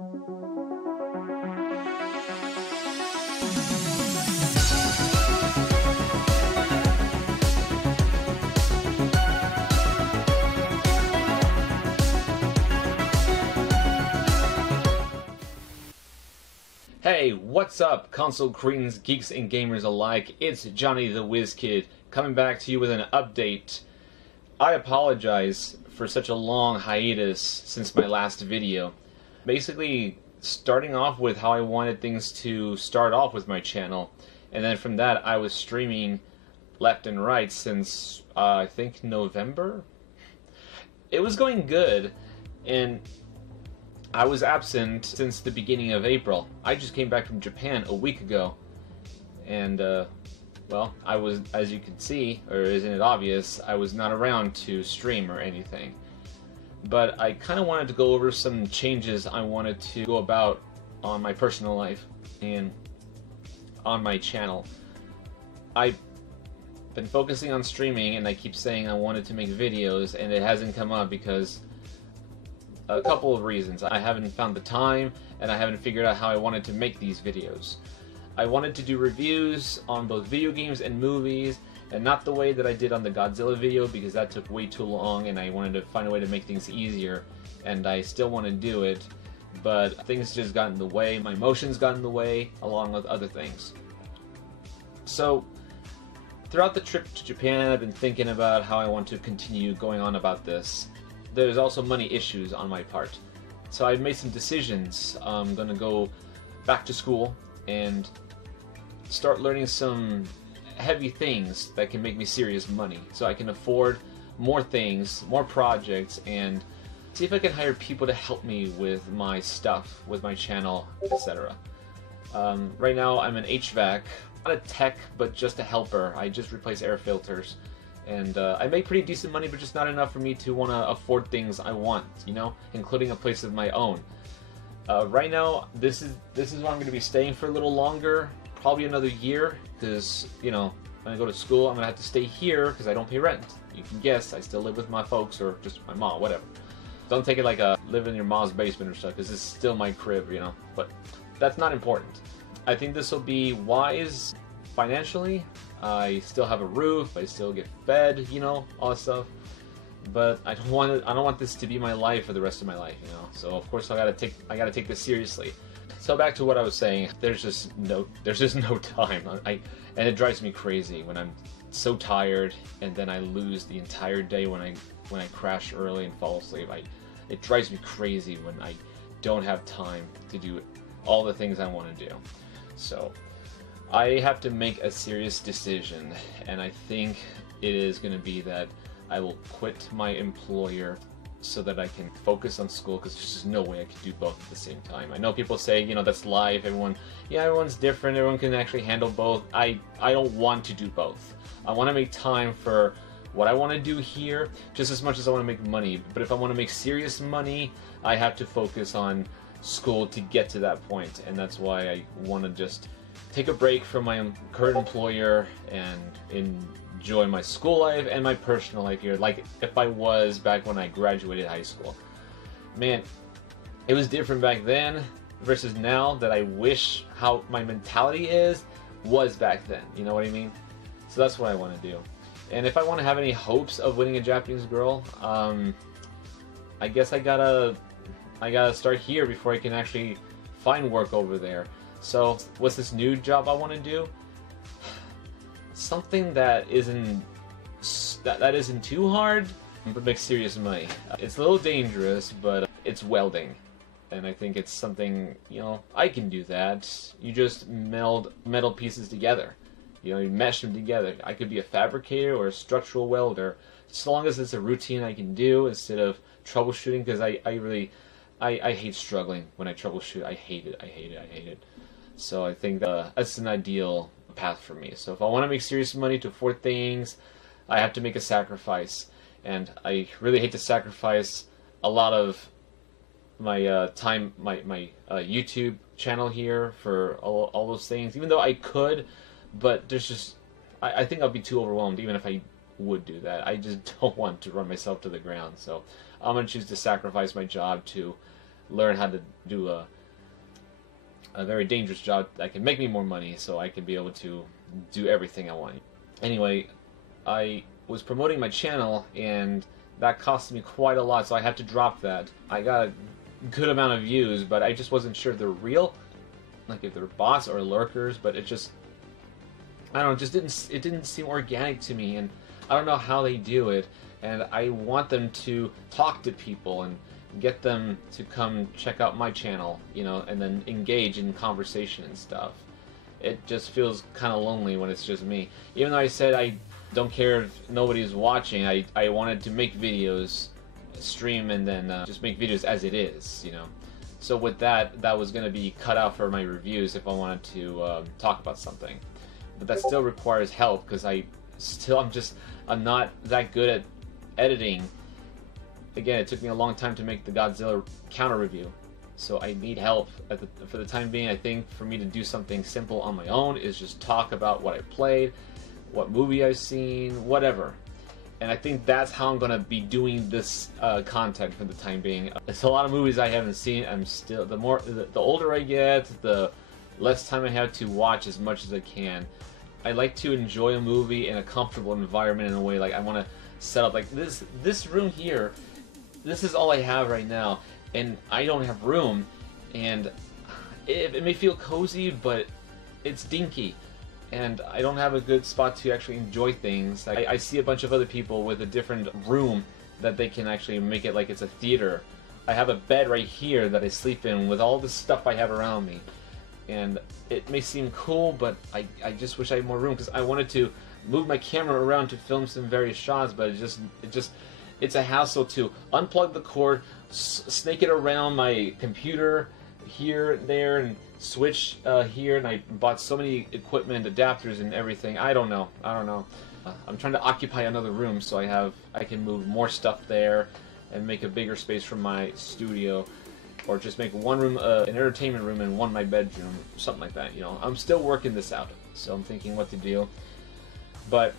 Hey, what's up, console cretins, geeks, and gamers alike? It's Johnny the Whiz Kid coming back to you with an update. I apologize for such a long hiatus since my last video. Basically, starting off with how I wanted things to start off with my channel, and then from that I was streaming left and right since I think November? It was going good, and I was absent since the beginning of April. I just came back from Japan a week ago, and well, I was, as you can see, or isn't it obvious, I was not around to stream or anything. But I kind of wanted to go over some changes I wanted to go about on my personal life and on my channel. I've been focusing on streaming, and I keep saying I wanted to make videos, and it hasn't come up because a couple of reasons. I haven't found the time, and I haven't figured out how I wanted to make these videos. I wanted to do reviews on both video games and movies, and not the way that I did on the Godzilla video, because that took way too long, and I wanted to find a way to make things easier, and I still want to do it, but things just got in the way, my emotions got in the way, along with other things. So, throughout the trip to Japan, I've been thinking about how I want to continue going on about this. There's also money issues on my part. So I've made some decisions. I'm gonna go back to school and start learning some heavy things that can make me serious money, so I can afford more things, more projects, and see if I can hire people to help me with my stuff, with my channel, etc. Right now I'm an HVAC, not a tech, but just a helper. I just replace air filters. And I make pretty decent money, but just not enough for me to want to afford things I want, you know, including a place of my own. Right now, this is where I'm going to be staying for a little longer, probably another year, because, you know, when I go to school, I'm going to have to stay here because I don't pay rent. You can guess, I still live with my folks or just my mom, whatever. Don't take it like a live in your mom's basement or stuff, because it's still my crib, you know, but that's not important. I think this will be wise financially. I still have a roof, I still get fed, you know, all that stuff. But I don't want this to be my life for the rest of my life, you know. So of course I gotta take this seriously. So back to what I was saying, there's just no time. And it drives me crazy when I'm so tired, and then I lose the entire day when I crash early and fall asleep. It drives me crazy when I don't have time to do all the things I want to do. So I have to make a serious decision, and I think it is going to be that I will quit my employer so that I can focus on school, because there's just no way I can do both at the same time. I know people say, you know, that's life, everyone's different, everyone can actually handle both. I don't want to do both. I want to make time for what I want to do here just as much as I want to make money, but if I want to make serious money, I have to focus on school to get to that point, and that's why I want to just take a break from my current employer and enjoy my school life and my personal life here, like if I was back when I graduated high school. Man, it was different back then versus now, that I wish how my mentality was back then, you know what I mean? So that's what I want to do. And if I want to have any hopes of winning a Japanese girl, I guess I gotta start here before I can actually find work over there. So, what's this new job I want to do? Something that isn't too hard, but makes serious money. It's a little dangerous, but it's welding, and I think it's something, you know, I can do that. You just meld metal pieces together. You know, you mesh them together. I could be a fabricator or a structural welder, as long as it's a routine I can do instead of troubleshooting, because I hate struggling when I troubleshoot. I hate it. So I think that's an ideal path for me. So if I want to make serious money to afford things, I have to make a sacrifice. And I really hate to sacrifice a lot of my time, my YouTube channel here for all those things, even though I could, but there's just, I think I'll be too overwhelmed even if I would do that. I just don't want to run myself to the ground. So I'm going to choose to sacrifice my job to learn how to do a very dangerous job that can make me more money, so I can be able to do everything I want. Anyway, I was promoting my channel, and that cost me quite a lot, so I had to drop that. I got a good amount of views, but I just wasn't sure if they're real, like if they're bots or lurkers. But it just, I don't know, it didn't seem organic to me, and I don't know how they do it. And I want them to talk to people and get them to come check out my channel, you know, and then engage in conversation and stuff. It just feels kind of lonely when it's just me. Even though I said I don't care if nobody's watching, I wanted to make videos, stream, and then just make videos as it is, you know. So with that, that was going to be cut out for my reviews if I wanted to talk about something. But that still requires help, because I'm not that good at editing. Again, it took me a long time to make the Godzilla counter review, so I need help. For the time being, I think for me to do something simple on my own is just talk about what I played, what movie I've seen, whatever. And I think that's how I'm going to be doing this content for the time being. It's a lot of movies I haven't seen. I'm still, the older I get, the less time I have to watch as much as I can. I like to enjoy a movie in a comfortable environment, in a way. Like, I want to set up, like, this room here, this is all I have right now, and I don't have room, and it may feel cozy, but it's dinky, and I don't have a good spot to actually enjoy things. I see a bunch of other people with a different room that they can actually make it like it's a theater. I have a bed right here that I sleep in with all the stuff I have around me, and it may seem cool, but I just wish I had more room, because I wanted to move my camera around to film some various shots, but it's a hassle to unplug the cord, snake it around my computer here, there, and switch here, and I bought so many equipment, adapters, and everything. I don't know. I'm trying to occupy another room so I can move more stuff there and make a bigger space for my studio, or just make one room an entertainment room and one my bedroom, something like that. You know, I'm still working this out, so I'm thinking what to do, but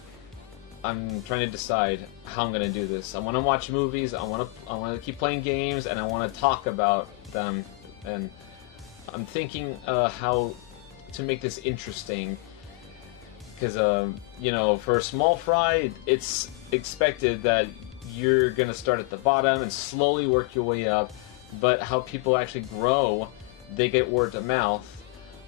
I'm trying to decide how I'm going to do this. I want to watch movies, I want to keep playing games, and I want to talk about them. And I'm thinking how to make this interesting, because you know, for a small fry, it's expected that you're going to start at the bottom and slowly work your way up. But how people actually grow, they get word of mouth,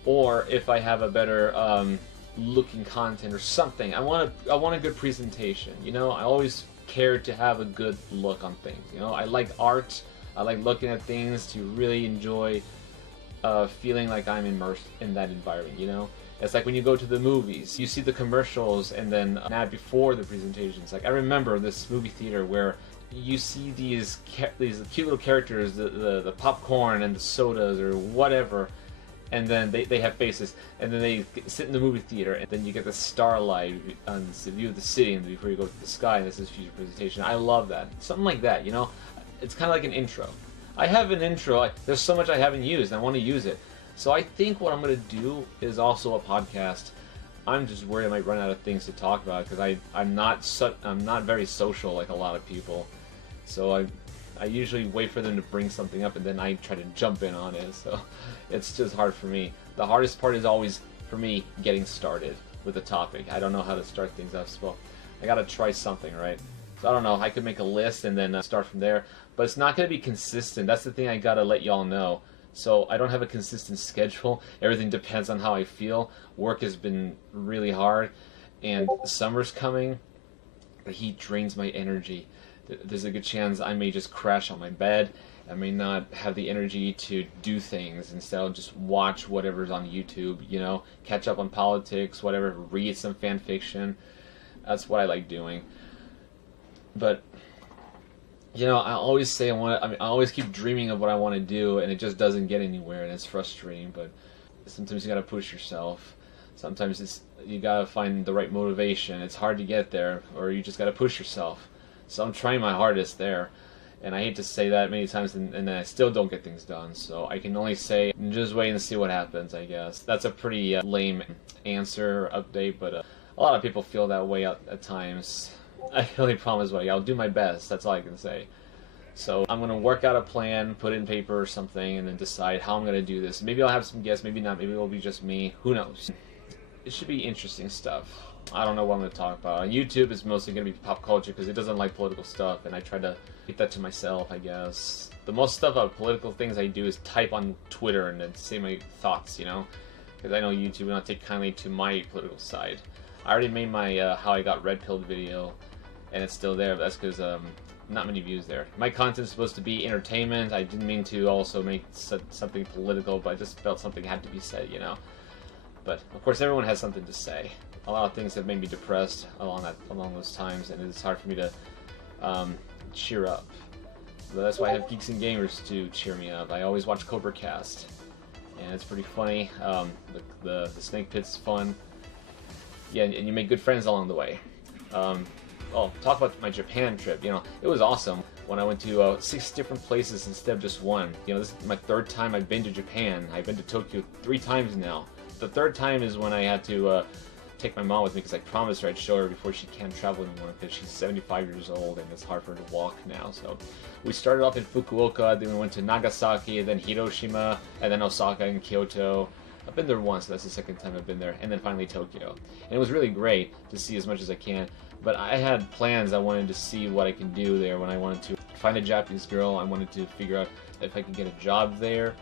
or if I have a better looking content or something. I want a good presentation, you know. I always cared to have a good look on things, you know. I like art, I like looking at things to really enjoy feeling like I'm immersed in that environment, you know. It's like when you go to the movies, you see the commercials and then an ad before the presentations. Like, I remember this movie theater where you see these cute little characters, the popcorn and the sodas or whatever, and then they have faces, and then they sit in the movie theater, and then you get the starlight on the view of the city, and before you go to the sky, and this is future presentation. I love that. Something like that, you know? It's kind of like an intro. I have an intro. There's so much I haven't used, and I want to use it. So I think what I'm going to do is also a podcast. I'm just worried I might run out of things to talk about, because I'm not very social like a lot of people. So I usually wait for them to bring something up, and then I try to jump in on it, so it's just hard for me. The hardest part is always, for me, getting started with a topic. I don't know how to start things up, so I gotta try something, right? So I don't know, I could make a list and then start from there, but it's not gonna be consistent. That's the thing I gotta let y'all know. So I don't have a consistent schedule. Everything depends on how I feel. Work has been really hard, and summer's coming. The heat drains my energy. There's a good chance I may just crash on my bed. I may not have the energy to do things. Instead, I'll just watch whatever's on YouTube, you know, catch up on politics, whatever, read some fan fiction. That's what I like doing. But, you know, I always say I always keep dreaming of what I want to do, and it just doesn't get anywhere, and it's frustrating. But sometimes you gotta push yourself. Sometimes you gotta find the right motivation. It's hard to get there, or you just gotta push yourself. So I'm trying my hardest there, and I hate to say that many times, and I still don't get things done. So I can only say, just wait and see what happens, I guess. That's a pretty lame answer update, but a lot of people feel that way at times. I really promise, buddy, I'll do my best. That's all I can say. So I'm gonna work out a plan, put it in paper or something, and then decide how I'm gonna do this. Maybe I'll have some guests, maybe not, maybe it'll be just me, who knows. It should be interesting stuff. I don't know what I'm gonna talk about. On YouTube it's mostly gonna be pop culture because it doesn't like political stuff, and I try to keep that to myself, I guess. The most stuff about political things I do is type on Twitter and then say my thoughts, you know? Because I know YouTube will not take kindly to my political side. I already made my how I got red pilled video, and it's still there, but that's because not many views there. My content's supposed to be entertainment. I didn't mean to also make something political, but I just felt something had to be said, you know? But, of course, everyone has something to say. A lot of things have made me depressed along those times, and it's hard for me to cheer up. But that's why I have Geeks and Gamers to cheer me up. I always watch Cobra Cast, and it's pretty funny. The Snake Pit's fun. Yeah, and you make good friends along the way. Oh, talk about my Japan trip. You know, it was awesome when I went to 6 different places instead of just one. You know, this is my 3rd time I've been to Japan. I've been to Tokyo 3 times now. The 3rd time is when I had to take my mom with me because I promised her I'd show her before she can't travel anymore because she's 75 years old and it's hard for her to walk now. So we started off in Fukuoka, then we went to Nagasaki, then Hiroshima, and then Osaka and Kyoto. I've been there once, so that's the 2nd time I've been there, and then finally Tokyo. And it was really great to see as much as I can, but I had plans. I wanted to see what I could do there when I wanted to find a Japanese girl. I wanted to figure out if I could get a job there.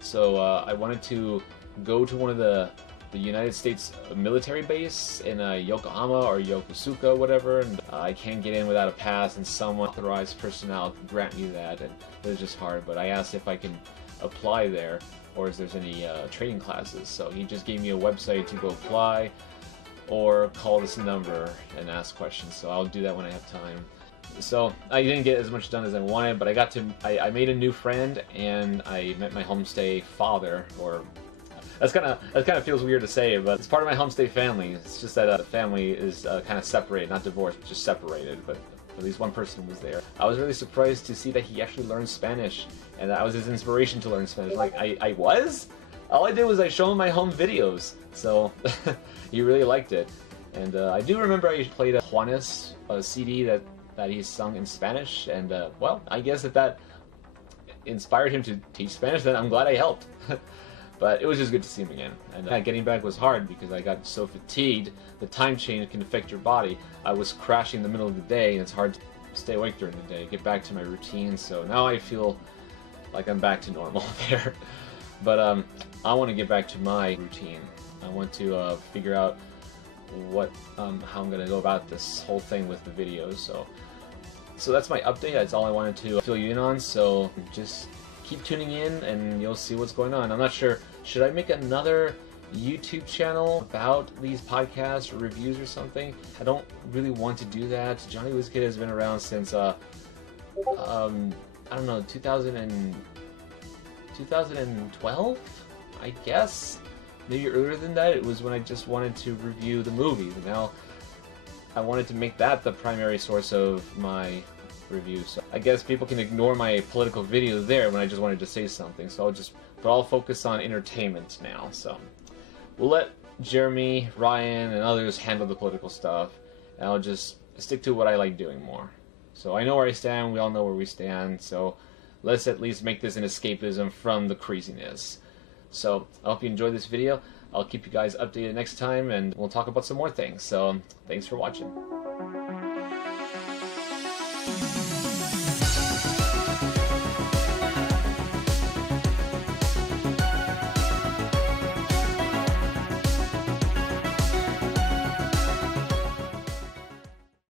So I wanted to go to one of the United States military base in Yokohama or Yokosuka, whatever, and I can't get in without a pass, and some authorized personnel could grant me that, and it was just hard. But I asked if I can apply there, or if there's any training classes. So he just gave me a website to go apply, or call this number and ask questions. So I'll do that when I have time. So I didn't get as much done as I wanted, but I made a new friend, and I met my homestay father, or that kind of feels weird to say, but it's part of my homestay family. It's just that the family is kind of separated, not divorced, just separated, but at least one person was there. I was really surprised to see that he actually learned Spanish, and that was his inspiration to learn Spanish. Like, I was? All I did was I showed him my home videos, so he really liked it. And I do remember I played a Juanes CD that he sung in Spanish, and well, I guess if that inspired him to teach Spanish, then I'm glad I helped. But it was just good to see him again. And getting back was hard because I got so fatigued. The time change can affect your body. I was crashing in the middle of the day, and it's hard to stay awake during the day, get back to my routine. So now I feel like I'm back to normal there. But I want to get back to my routine. I want to figure out how I'm going to go about this whole thing with the videos. So that's my update. That's all I wanted to fill you in on. So just keep tuning in and you'll see what's going on. I'm not sure, should I make another YouTube channel about these podcasts or reviews or something? I don't really want to do that. Johnny WizKid has been around since I don't know, 2012, I guess? Maybe earlier than that. It was when I just wanted to review the movies, and now I wanted to make that the primary source of my reviews. So I guess people can ignore my political video there when I just wanted to say something. So I'll focus on entertainment now. So we'll let Jeremy, Ryan, and others handle the political stuff, and I'll just stick to what I like doing more. So I know where I stand. We all know where we stand. So let's at least make this an escapism from the craziness. So I hope you enjoyed this video. I'll keep you guys updated next time, and we'll talk about some more things. So thanks for watching.